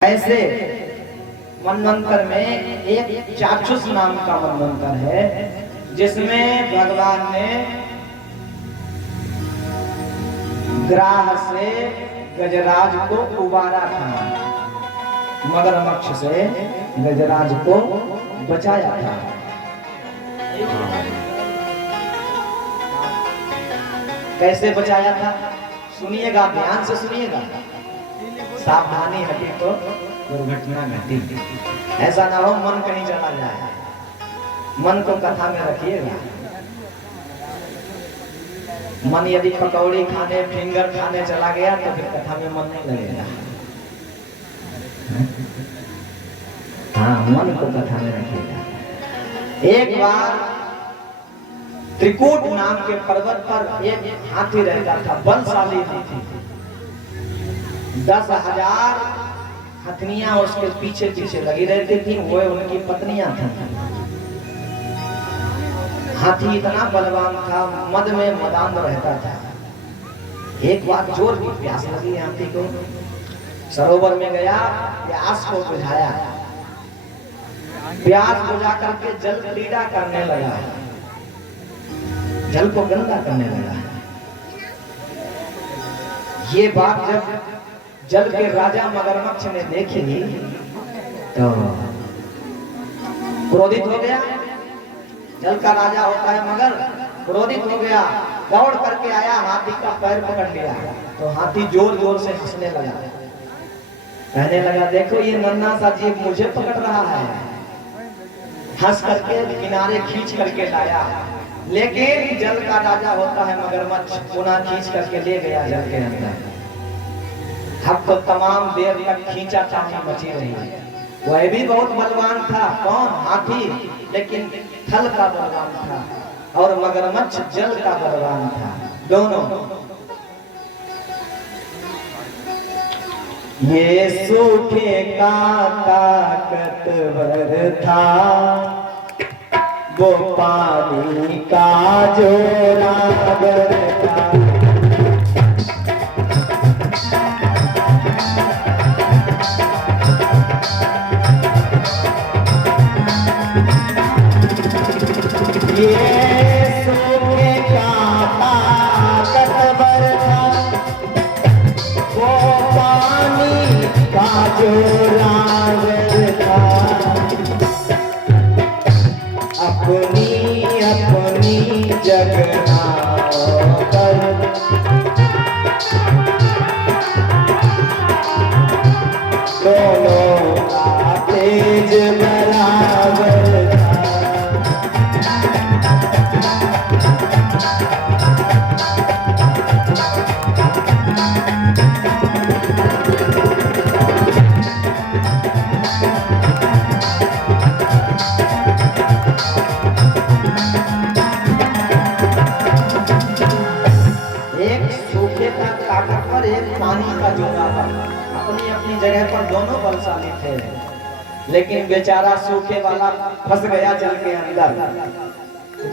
ऐसे मनवंतर में एक चाक्षुष नाम का मनवंतर है जिसमें भगवान ने ग्राह से गजराज को उबारा था, मगरमच्छ से गजराज को बचाया था। कैसे बचाया था सुनिएगा, ध्यान से सुनिएगा, सावधानी हटी तो दुर्घटना घटी। ऐसा ना हो मन कहीं चला जाए, मन को कथा में रखिएगा। मन यदि पकौड़ी खाने फिंगर खाने चला गया तो फिर कथा में मन नहीं लगेगा। हाँ, मन को कथा में रखिएगा। एक बार त्रिकूट नाम के पर्वत पर एक हाथी रहता था, बलशाली हाथी। 10,000 हथनियां उसके पीछे पीछे लगी रहती थी, वो उनकी पत्नियां थी। हाथी इतना बलवान था, मद में मदान रहता था। एक बार जोर की प्यास लगी हाथी को, सरोवर में गया, प्यास को बुझाया, प्यास बुझा करके जल क्रीड़ा करने लगा, जल को गंदा करने लगा। ये बात जब जल के राजा मगरमच्छ ने देखी तो क्रोधित हो गया। जल का राजा होता है मगर, क्रोधित हो गया, दौड़ करके आया, हाथी का पैर पकड़ लिया तो हाथी जोर जोर से हंसने लगा, कहने लगा देखो ये नन्हा सा जीव मुझे पकड़ रहा है। हंस करके किनारे खींच करके लाया, लेकिन जल का राजा होता है मगरमच्छ, पुनः खींच करके ले गया जल के अंदर। अब तो तमाम देर तक खींचा चाची मची रही। वह भी बहुत बलवान था, कौन? हाथी, लेकिन थल का बलवान था और मगरमच्छ जल का बलवान था, दोनों। ये सूखे का ताकतवर था, वो पानी का जो रागर था। ये सूखे का ताकतवर था, वो पानी का जो रागर था। अपनी अपनी जगहों पर दोनों का तेज बराबर था। पानी का जोड़ा था, अपनी अपनी जगह पर दोनों बलशाली थे, लेकिन बेचारा सूखे वाला फंस गया जल के अंदर।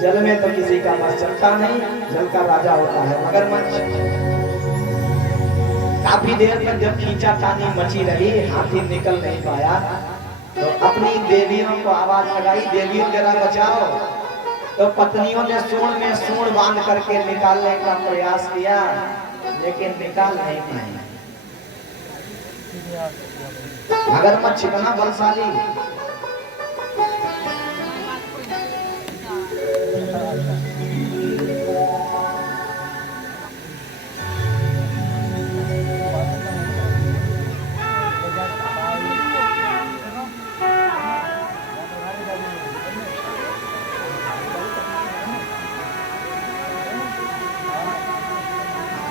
जल में तो किसी का बस चलता नहीं, जल का राजा होता है मगरमच्छ। काफी देर तक जब खींचातानी मची रही, हाथी निकल नहीं पाया तो अपनी देवियों को आवाज लगाई, देवियों जरा बचाओ। तो पत्नियों ने सूंड में सूंड बांध करके निकालने का प्रयास किया, लेकिन निकाल नहीं पाए। मगरमच्छ इतना बलशाली,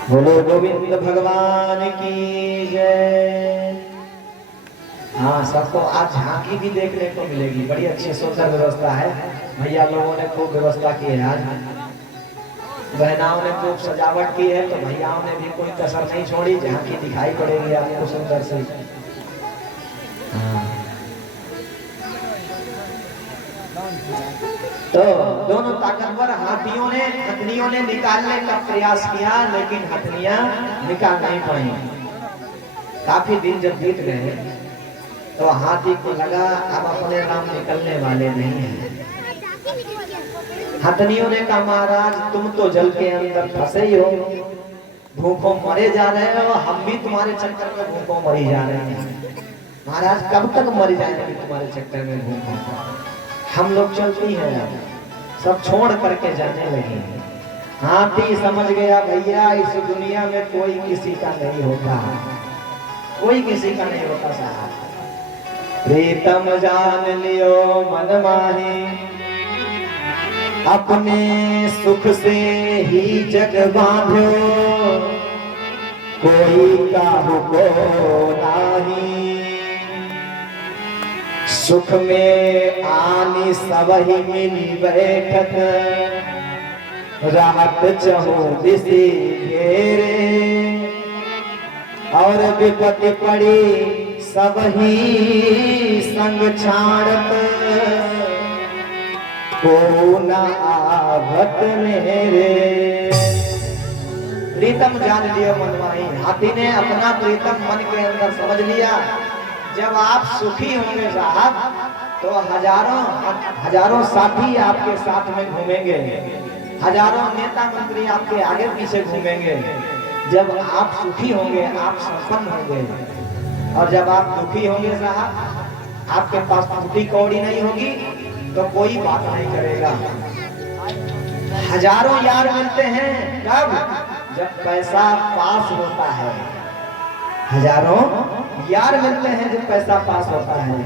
बोलो गोविंद भगवान की जय। हाँ, सबको आज झांकी भी देखने को मिलेगी, बड़ी अच्छी सुंदर व्यवस्था है। भैया लोगों ने खूब व्यवस्था की है, आज बहनाओं ने खूब सजावट की है, तो भैयाओं ने भी कोई कसर नहीं छोड़ी, झांकी दिखाई पड़ेगी आपको सुंदर से। हाँ। तो दोनों ताकतवर हथनियों ने निकालने का प्रयास किया, लेकिन हथनियां निकाल नहीं पाई। काफी दिन जब बीत गए तो हाथी को लगा अब अपने राम निकलने वाले नहीं हैं। हथनियों ने कहा महाराज तुम तो जल के अंदर फंसे ही हो, भूखों मरे जा रहे हो, हम भी तुम्हारे चक्कर में भूखों मरी जा रहे हैं। महाराज कब तक मर जाएंगे तुम्हारे चक्कर में भूखों, हम लोग चलती हैं। सब छोड़ करके जाने लगे। हाथी समझ गया भैया इस दुनिया में कोई किसी का नहीं होता, कोई किसी का नहीं होता साहब। प्रीतम जान लियो मन माही, अपने सुख से ही जग बांधो, कोई काहू को नाही। सुख में आनी सब ही मिली बैठत, राहत चहु दिसी घेरे। और विपत्ति पड़ी सब ही संग छाड़त, को न आवत मेरे। प्रीतम जान लियो मनमाही, हाथी ने अपना प्रीतम मन के अंदर समझ लिया। जब आप सुखी होंगे साहब तो हजारों साथी आपके साथ में घूमेंगे, हजारों नेता मंत्री आपके आगे पीछे घूमेंगे। जब आप सुखी होंगे आप संपन्न होंगे, और जब आप दुखी होंगे साहब आपके पास टूटी कौड़ी नहीं होगी तो कोई बात नहीं करेगा। हजारों यार मिलते हैं कब, जब पैसा पास होता है। हजारों यार मिलते हैं जब पैसा पास होता है।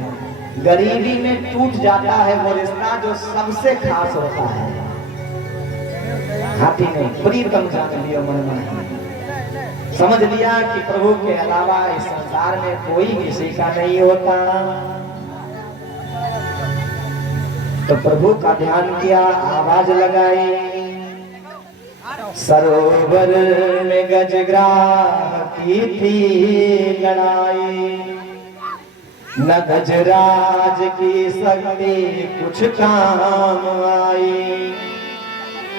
गरीबी में टूट जाता है वो रिश्ता जो सबसे खास होता है। हाथी ने प्रीतम जान लियो मन माही, समझ लिया कि प्रभु के अलावा इस संसार में कोई किसी का नहीं होता। तो प्रभु का ध्यान किया, आवाज लगाई। सरोवर में गजग्राह की थी लड़ाई, न गजराज की शक्ति कुछ काम आई।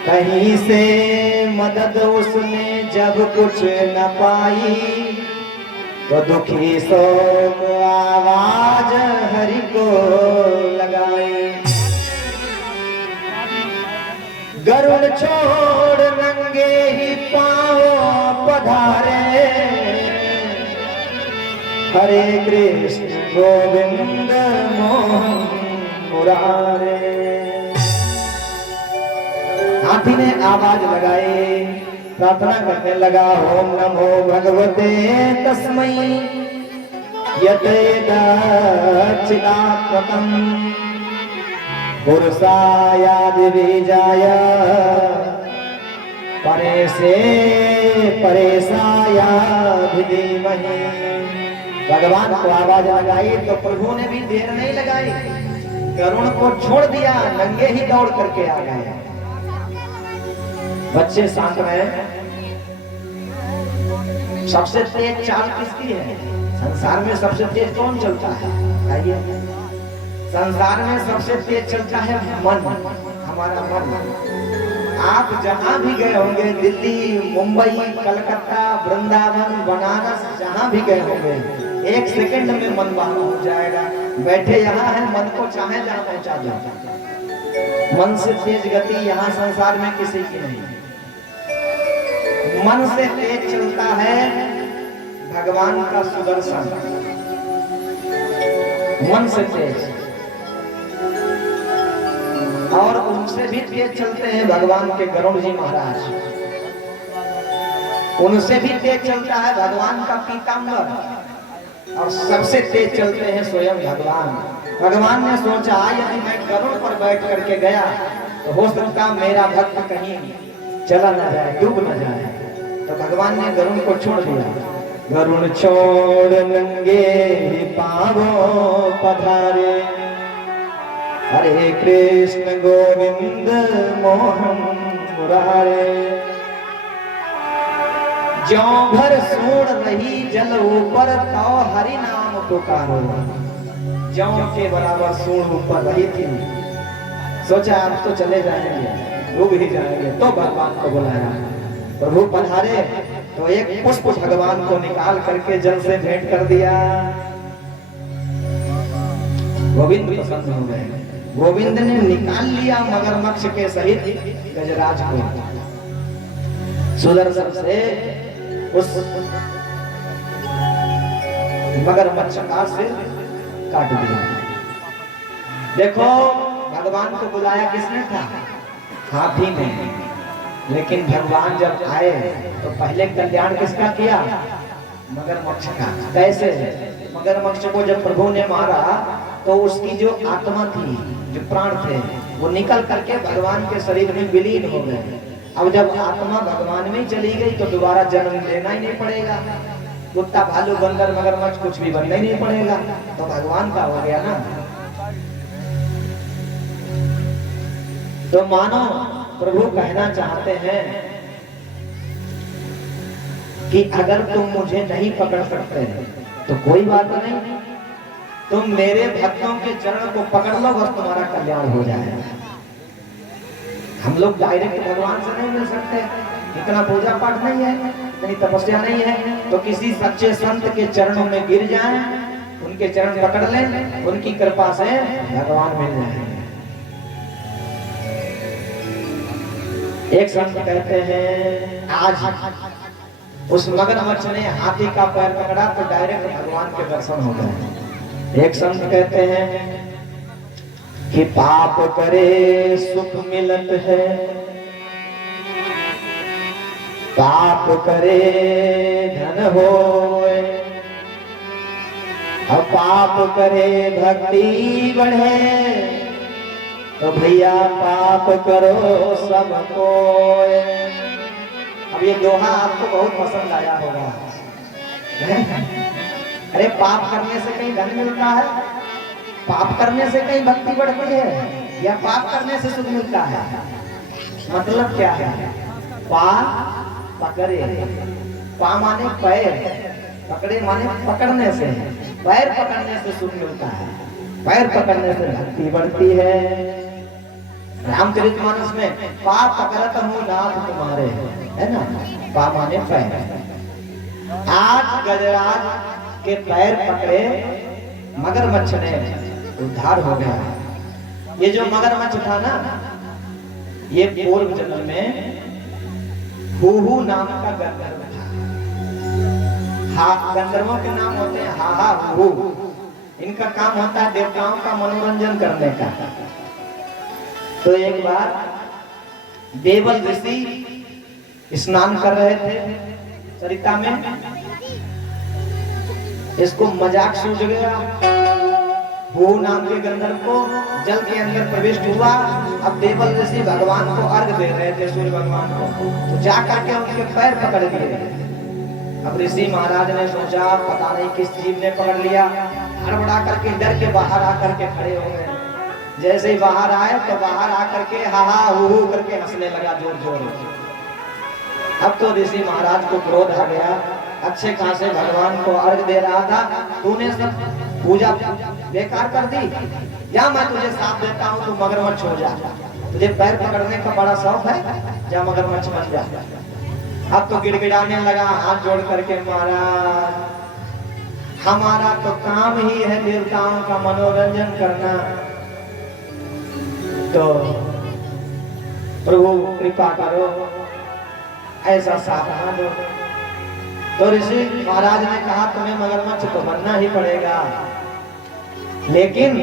कहीं से मदद उसने जब कुछ न पाई, तो दुखी सो आवाज हरि को लगाई। गरुड़ छोड़ नंगे ही पांव पधारे, हरे कृष्ण गोविंद मोहन मुरारे। हाथी ने आवाज लगाई, प्रार्थना करने लगा, ओम नमो भगवते तस्मै यते दक्षिणात्मकं पुरुषायादिबीजाय परेशे परेशाय धीमहि। भगवान को आवाज लगाई तो प्रभु ने भी देर नहीं लगाई, गरुड़ को छोड़ दिया, नंगे ही दौड़ करके आ गए। बच्चे शांत रहे। सबसे तेज चाल किसकी है? संसार में सबसे तेज कौन चलता है? आइए, संसार में सबसे तेज चलता है मन, हमारा मन। आप जहां भी गए होंगे, दिल्ली, मुंबई, कलकत्ता, वृंदावन, बनारस, जहां भी गए होंगे, एक सेकंड में मन वहां हो जाएगा। बैठे यहाँ है, मन को चाहे जहां पहुंचा दो। मन से तेज गति यहाँ संसार में किसी की नहीं। मन से तेज चलता है भगवान का सुदर्शन, मन से तेज। और उनसे भी तेज चलते हैं भगवान के गरुड़ जी महाराज, उनसे भी तेज चलता है भगवान का पीताम्बर, और सबसे तेज चलते हैं स्वयं भगवान। भगवान ने सोचा यदि मैं गरुड़ पर बैठ करके गया तो हो सकता मेरा भक्त कहीं चला न जाए, डूब न जाए। तो भगवान ने गरुड़ को छोड़ दिया। गरुड़ छोड़ नंगे पांवों पधारे, हरे कृष्ण गोविंद मोहन मुरारे। ज्यों भर सूढ़ रही जल ऊपर, तो हरि नाम पुकारो। ज्यों के बराबर सूढ़ ऊपर रही थी, सोचा आप तो चले जाएंगे, डूब ही जाएंगे, तो भगवान को बुलाया। प्रभु पधारे तो एक पुष्प भगवान को निकाल करके जल से भेंट कर दिया। गोविंद प्रसन्न हो गए। गोविंद ने निकाल लिया मगरमच्छ के सहित गजराज को, सुदर्शन से उस मगरमच्छ का सिर काट दिया। देखो भगवान को बुलाया किसने था? हाथी ने। लेकिन भगवान जब आए तो पहले कल्याण किसका किया? मगरमच्छ का। कैसे? मगरमच्छ को जब प्रभु ने मारा तो उसकी जो आत्मा थी, जो प्राण थे, वो निकल करके भगवान के शरीर में विलीन हो गए। अब जब आत्मा भगवान में चली गई तो दोबारा जन्म लेना ही नहीं पड़ेगा। कुत्ता, भालू, बंदर, मगरमच्छ कुछ भी बनना ही नहीं पड़ेगा, तो भगवान का हो गया ना। तो मानो प्रभु कहना चाहते हैं कि अगर तुम मुझे नहीं पकड़ सकते तो कोई बात नहीं, तुम मेरे भक्तों के चरण को पकड़ लो, बस तुम्हारा कल्याण हो जाएगा। हम लोग डायरेक्ट भगवान से नहीं मिल सकते, इतना पूजा पाठ नहीं है, इतनी तपस्या नहीं है, तो किसी सच्चे संत के चरणों में गिर जाएं, उनके चरण पकड़ लें, उनकी कृपा से भगवान मिल जाएंगे। एक संत कहते हैं आज उस मगरमच्छ ने हाथी का पैर पकड़ा तो डायरेक्ट भगवान के दर्शन हो गए। एक संत कहते हैं कि पाप करे सुख मिलत है, पाप करे धन होए, अब पाप करे भक्ति बढ़े, तो भैया पाप करो सबको। अब ये दोहा आपको बहुत पसंद आया होगा। अरे पाप करने से कहीं धन मिलता है, पाप करने से कहीं भक्ति बढ़ती है, या पाप करने से सुख मिलता है? मतलब क्या है? पा पकड़े, पा माने पैर, पकड़े माने पकड़ने से, पैर पकड़ने से सुख मिलता है, पैर पकड़ने से भक्ति बढ़ती है। रामचरितमानस में पा पकड़त हूँ नाथ तुम्हारे, है ना, पा माने पैर। आज गजराज के पैर पकड़े मगरमच्छ ने उद्धार हो गया। ये जो मगरमच्छ था ना, ये पूर्व जन्म में हूहू नाम का गंधर्व था। हा, गंधर्वों के नाम होते हैं हा हा हूहू। इनका काम होता है देवताओं का मनोरंजन करने का। तो एक बार देवल ऋषि स्नान कर रहे थे सरिता में, इसको मजाक सूझ गया। हूहू नाम के गंधर्व को जल के अंदर प्रविष्ट हुआ। अब देवल ऋषि भगवान को अर्घ दे रहे थे, सूर्य भगवान को, तो जा करके उनके पैर पकड़ लिए। अब ऋषि महाराज ने सोचा पता नहीं किस जीव ने पकड़ लिया, हड़बड़ा करके डर के बाहर आकर के खड़े हो गए। जैसे ही बाहर आए तो बाहर आकर के हा हा हू हू करके हंसने लगा जोर जोर। अब तो ऋषि महाराज को क्रोध आ गया, अच्छे खासे भगवान को अर्घ दे रहा था, तूने सब पूजा बेकार कर दी, या मैं तुझे साथ देता हूँ, तू मगरमच्छ हो जा, तुझे पैर पकड़ने का बड़ा शौक है, जा मगरमच्छ बन जा। अब तो गिड़गिड़ाने लगा हाथ जोड़ करके, महाराज हमारा तो काम ही है देवताओं का मनोरंजन करना, तो प्रभु कृपा करो, ऐसा सावधान दो। तो ऋषि महाराज ने कहा तुम्हें मगरमच्छ तो बनना ही पड़ेगा, लेकिन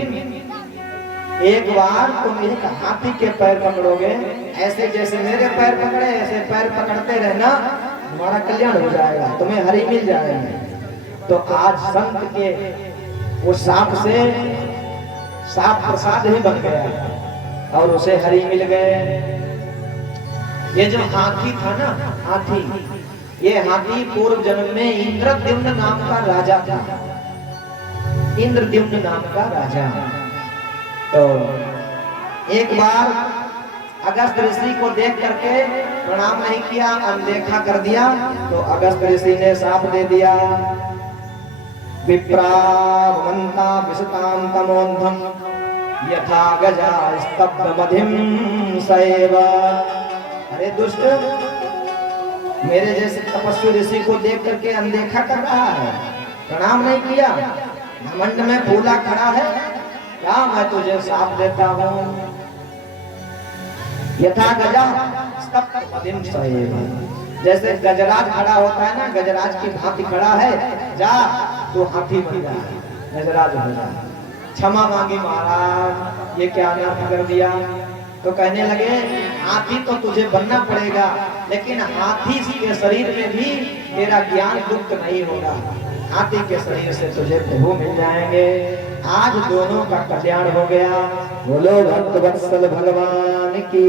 एक बार तुम एक हाथी के पैर पकड़ोगे, ऐसे जैसे मेरे पैर पकड़े ऐसे पैर पकड़ते रहना, तुम्हारा कल्याण हो जाएगा, तुम्हें हरि मिल जाएंगे। तो आज संत के वो सांप से सांप प्रसाद ही बन गया और उसे हरि मिल गए। ये जो हाथी था ना, हाथी, ये हाथी पूर्व जन्म में इंद्रद्युम्न नाम का राजा था, इंद्रद्युम्न नाम का राजा। तो एक बार अगस्त ऋषि को देख करके प्रणाम नहीं किया, अनदेखा कर दिया, तो अगस्त ऋषि ने शाप दे दिया, विप्रा भवन्ता विशतां तमोन्धम यथा गजा स्तब्ध मधिम सैव। अरे दुष्ट, मेरे जैसे तपस्वी ऋषि को देख करके अनदेखा कर रहा है, प्रणाम नहीं किया, घमंड में फूला खड़ा है, क्या मैं तुझे साथ देता हूँ। यथा गजा पदिम सहेव, जैसे गजराज खड़ा होता है ना, गजराज की भांति खड़ा है, जा तो हाथी बन जा, गजराज हो जा। क्षमा मांगी महाराज, ये क्या अनर्थ कर दिया। तो कहने लगे हाथी तो तुझे बनना पड़ेगा, लेकिन हाथी के शरीर में भी तेरा ज्ञान लुप्त नहीं होगा, हाथी के शरीर से तुझे प्रभु मिल जाएंगे। आज दोनों का कल्याण हो गया। बोलो भक्त वत्सल भगवान की।